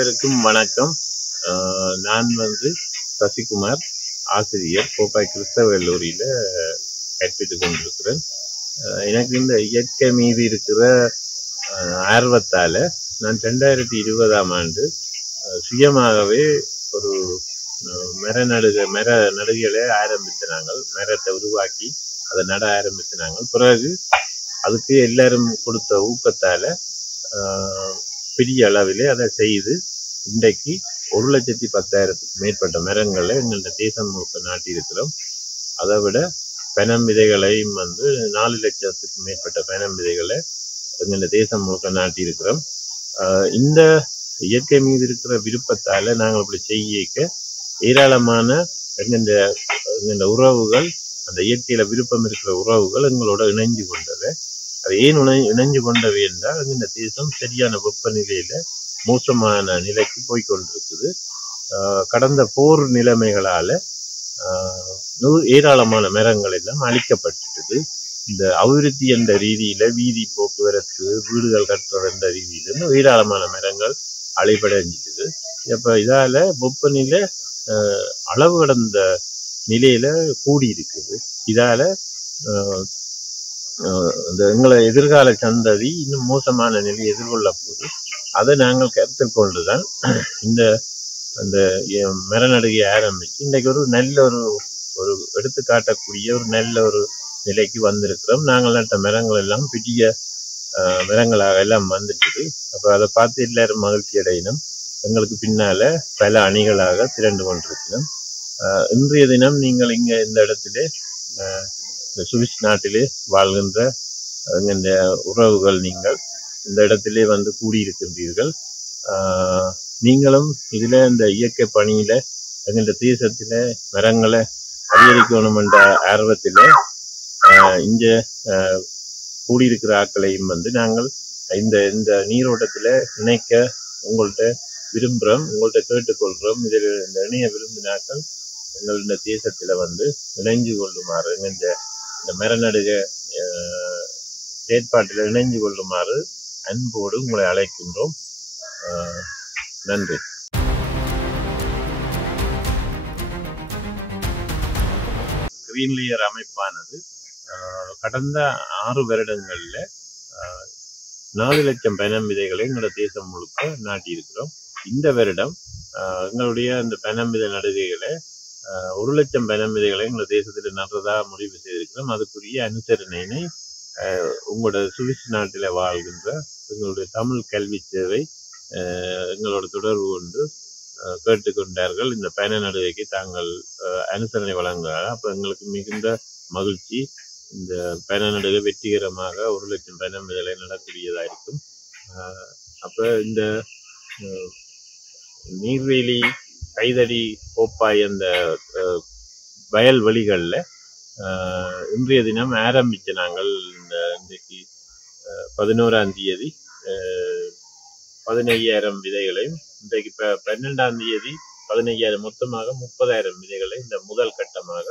அனைவருக்கும் வணக்கம். நான் சசிகுமார், ஆசிரியர், கோப்பாய் கிறிஸ்தவ கல்லூரியில் கற்பித்துக் கொண்டிருக்கிறேன். எனக்கு இந்த இயற்கை மீது இருக்கிற ஆர்வத்தால் நான் 2020ஆம் ஆண்டு சுயமாகவே ஒரு மர நடுகளை ஆரம்பித்தினாங்கள். மரத்தை உருவாக்கி அதை நட ஆரம்பித்தினாங்கள். பிறகு அதுக்கு எல்லாரும் கொடுத்த ஊக்கத்தால் பெரிய அளவிலே அதை செய்து இன்றைக்கு 1,10,000க்கு மேற்பட்ட மரங்களை எங்களோட தேசம் முழுக்க நாட்டியிருக்கிறோம். அதை விட பனம் விதைகளையும் 4 லட்சத்துக்கு மேற்பட்ட பனம் விதைகளை எங்களோட தேசம் முழுக்க நாட்டியிருக்கிறோம். இந்த இயற்கை மீது இருக்கிற விருப்பத்தால் நாங்கள் அப்படி செய்ய ஏராளமான எங்களோட உறவுகள், அந்த இயற்கையில விருப்பம் இருக்கிற உறவுகள் எங்களோட இணைஞ்சு கொண்டது. அது ஏன் இணைஞ்சு கொண்டவை என்றால் இந்த தேசம் சரியான வெப்பநிலையில மோசமான நிலைக்கு போய்கொண்டிருக்குது. கடந்த போர் நிலைமைகளால ஏராளமான மரங்கள் எல்லாம் அழிக்கப்பட்டுது. இந்த அபிவிருத்தி என்ற ரீதியில வீதி போக்குவரத்து, வீடுகள் கட்டுறது என்ற ரீதியில ஏராளமான மரங்கள் அழிப்படைஞ்சிட்டுது. இப்ப இதால வெப்பநிலை அளவு கடந்த நிலையில கூடி இருக்குது. இதால எங்களை எதிர்கால சந்ததி இன்னும் மோசமான நிலையை எதிர்கொள்ள போது அதை நாங்கள் கருத்தில் கொண்டுதான் அந்த மரநடுகை ஆரம்பிச்சு இன்றைக்கு ஒரு நல்ல ஒரு எடுத்து காட்டக்கூடிய ஒரு நல்ல ஒரு நிலைக்கு வந்திருக்கிறோம். நாங்கள் நட்ட மரங்கள் எல்லாம் பெரிய மரங்களாக எல்லாம் வந்துட்டுது. அப்போ அதை பார்த்து எல்லாரும் மகிழ்ச்சி அடையினோம். எங்களுக்கு பின்னால பல அணிகளாக திரண்டு கொண்டிருக்கிறோம். இன்றைய தினம் நீங்கள் இங்க இந்த இடத்துல இந்த சுவிஸ் நாட்டிலே வாழ்கின்ற இந்த உறவுகள் நீங்கள் இந்த இடத்திலே கூடியிருக்கின்றீர்கள். நீங்களும் இதுல இந்த இயற்கை பணியில எங்களோட தேசத்தில மரங்களை அதிகரிக்கணும் என்ற ஆர்வத்தில இங்க கூடியிருக்கிற ஆட்களையும் நாங்கள் இந்த நீரோட்டத்துல இணைக்க உங்கள்கிட்ட விரும்புகிறோம், உங்கள்கிட்ட கேட்டுக்கொள்கிறோம். இதில் இந்த இணைய விரும்பினாக்கள் எங்களோட தேசத்துல இணைஞ்சு கொள்ளுமாறு, இந்த மரநடுக செயற்பாட்டில் இணைஞ்சு கொள்ளுமாறு அன்போடு உங்களை அழைக்கின்றோம். நன்றி. கிரீன் லேயர் அமைப்பானது கடந்த 6 வருடங்கள்ல 4 லட்சம் பனம் விதைகளை எங்களோட தேசம் முழுக்க நாட்டியிருக்கிறோம். இந்த வருடம் எங்களுடைய அந்த பனம் விதை நடுகைகளை 1 லட்சம் பனம் விதைகளை எங்களோட தேசத்தில் நடுறதா முடிவு செய்திருக்கிறோம். அதுக்குரிய அனுசரணையினை உங்களோட சுவிஸ் நாட்டில் வாழ்கின்ற எங்களுடைய தமிழ் கல்வி சேவை எங்களோட தொடர்பு கொண்டு கேட்டுக்கொண்டார்கள். இந்த பயண நடுகைக்கு தாங்கள் அனுசரணை வழங்குகிறார்கள். அப்போ எங்களுக்கு மிகுந்த மகிழ்ச்சி. இந்த பயண நடுகை வெற்றிகரமாக 1 லட்சம் பனம் விதைகளை நடக்கூடியதாக இருக்கும். அப்போ இந்த நீர்வேலி, கைதடி, கோப்பாய் அந்த வயல்வெளிகளில் இன்றைய தினம் ஆரம்பித்த நாங்கள் இன்றைக்கு 11ஆம் தேதி 15,000 விதைகளையும், இன்றைக்கு 12ஆம் தேதி 15,000, மொத்தமாக 30,000 விதைகளை இந்த முதல் கட்டமாக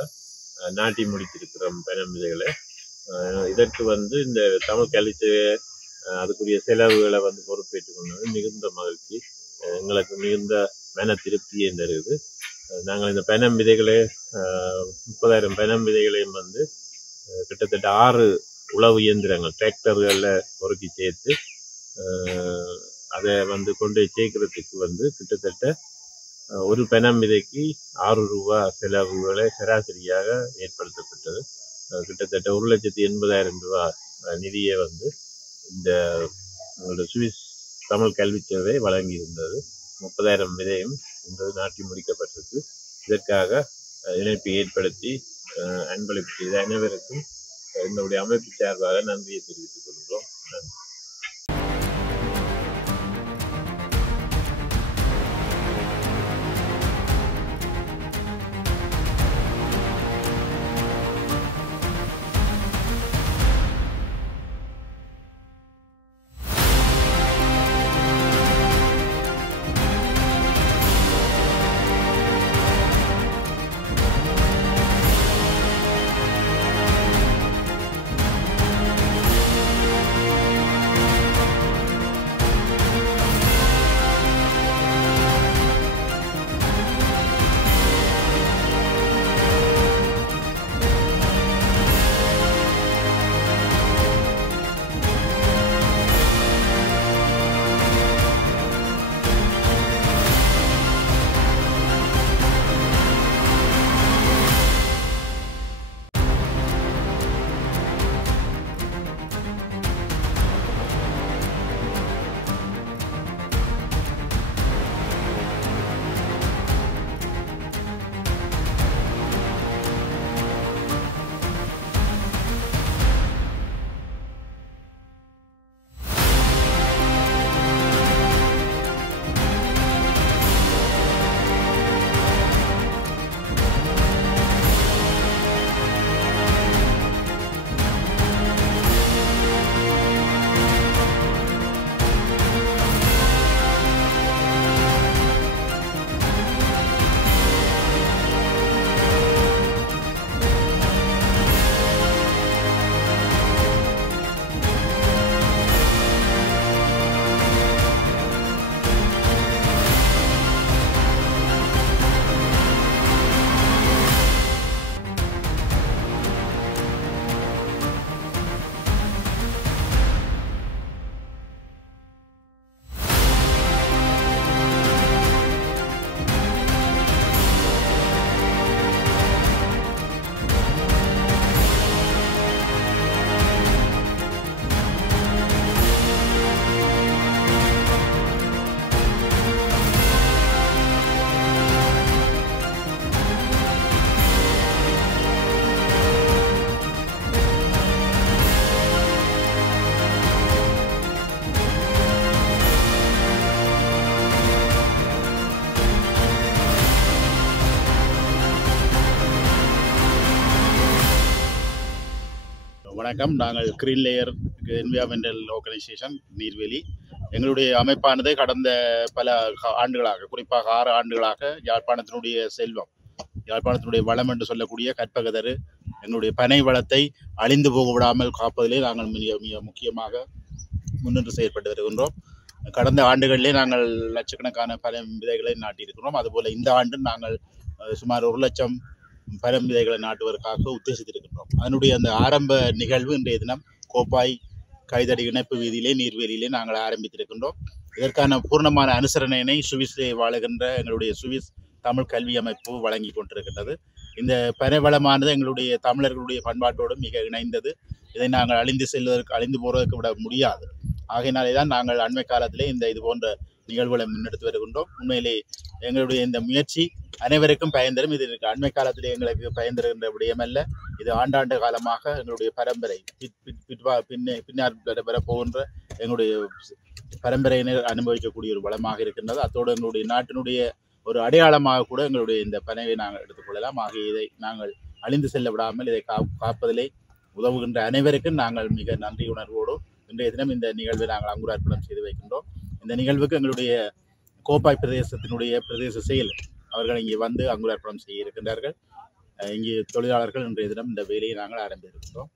நாட்டி முடித்திருக்கிறோம் பனம் விதைகளை. இதற்கு இந்த தமிழ் கல்வி அதுக்குரிய செலவுகளை பொறுப்பேற்றுக் கொண்டது மிகுந்த மகிழ்ச்சி. எங்களுக்கு மிகுந்த மன திருப்தியை தருது. நாங்கள் இந்த பனம் விதைகளை 30,000 பனம் விதைகளையும் கிட்டத்தட்ட 6 உழவு இயந்திரங்கள் டிராக்டர்களில் பொறுக்கி சேர்த்து அதை கொண்டு சேர்க்கறதுக்கு கிட்டத்தட்ட ஒரு பனம் விதைக்கு 6 ரூபா செலவுகளை சராசரியாக ஏற்படுத்தப்பட்டது. கிட்டத்தட்ட 1,80,000 ரூபா நிதியை இந்த சுவிஸ் தமிழ் கல்வி சேவை வழங்கியிருந்தது. 30,000 விதையும் இன்று நாட்டி முடிக்கப்பட்டிருக்கு. இதற்காக இணைப்பை ஏற்படுத்தி அன்பளிப்பு செய்த அனைவருக்கும் என்னுடைய அமைப்பு சார்பாக நன்றியை தெரிவித்துக் கொள்கிறோம். நன்றி. வணக்கம். நாங்கள் green layer environmental organisation Neerveli. எங்களுடைய அமைப்பானது கடந்த பல ஆண்டுகளாக, குறிப்பாக 6 ஆண்டுகளாக யாழ்ப்பாணத்தினுடைய செல்வம், யாழ்ப்பாணத்தினுடைய வளம் என்று சொல்லக்கூடிய கற்பகதரு, எங்களுடைய பனை வளத்தை அழிந்து போக விடாமல் காப்பதிலே நாங்கள் மிக முக்கியமாக முன்னின்று செயல்பட்டு வருகின்றோம். கடந்த ஆண்டுகளிலே நாங்கள் லட்சக்கணக்கான பனை விதைகளை நாட்டியிருக்கிறோம். அதுபோல் இந்த ஆண்டு நாங்கள் சுமார் 1 லட்சம் பரம் விதைகளை நாட்டுவதற்காக உத்தேசித்திருக்கின்றோம். அதனுடைய அந்த ஆரம்ப நிகழ்வு இன்றைய தினம் கோப்பாய் கைதடி இணைப்பு வீதியிலே நீர்வேலியிலே நாங்கள் ஆரம்பித்திருக்கின்றோம். இதற்கான பூர்ணமான அனுசரணையினை சுவிஸிலே வாழுகின்ற எங்களுடைய சுவிஸ் தமிழ் கல்வி அமைப்பு வழங்கி கொண்டிருக்கின்றது. இந்த பனைவளமானது எங்களுடைய தமிழர்களுடைய பண்பாட்டோடு மிக இணைந்தது. இதை நாங்கள் அழிந்து போவதற்கு விட முடியாது. ஆகையினாலே தான் நாங்கள் அண்மை காலத்திலே இது போன்ற நிகழ்வுகளை முன்னெடுத்து வருகின்றோம். உண்மையிலே எங்களுடைய இந்த முயற்சி அனைவருக்கும் பயன்தரும். இது அண்மை காலத்திலே எங்களுக்கு பயன்தருகின்ற விடயமல்ல. இது ஆண்டாண்டு காலமாக எங்களுடைய பரம்பரை பின்னர் வரப்போகின்ற எங்களுடைய பரம்பரையினர் அனுபவிக்கக்கூடிய ஒரு வளமாக இருக்கின்றது. அத்தோடு எங்களுடைய நாட்டினுடைய ஒரு அடையாளமாக கூட எங்களுடைய இந்த பனைவை நாங்கள் எடுத்துக்கொள்ளலாம். ஆகிய இதை நாங்கள் அழிந்து செல்ல விடாமல் இதை காப்பதிலே உதவுகின்ற அனைவருக்கும் நாங்கள் மிக நன்றி உணர்வோடு இன்றைய தினம் இந்த நிகழ்வை நாங்கள் அங்குரார்ப்பணம் செய்து வைக்கின்றோம். இந்த நிகழ்வுக்கு எங்களுடைய கோப்பாய் பிரதேசத்தினுடைய பிரதேச செயல் அவர்கள் இங்கே வந்து அங்குரார்ப்பணம் செய்ய இருக்கின்றார்கள். இங்கே தொழிலாளர்கள் இன்றைய தினம் இந்த வேலையை நாங்கள் ஆரம்பித்திருக்கின்றோம்.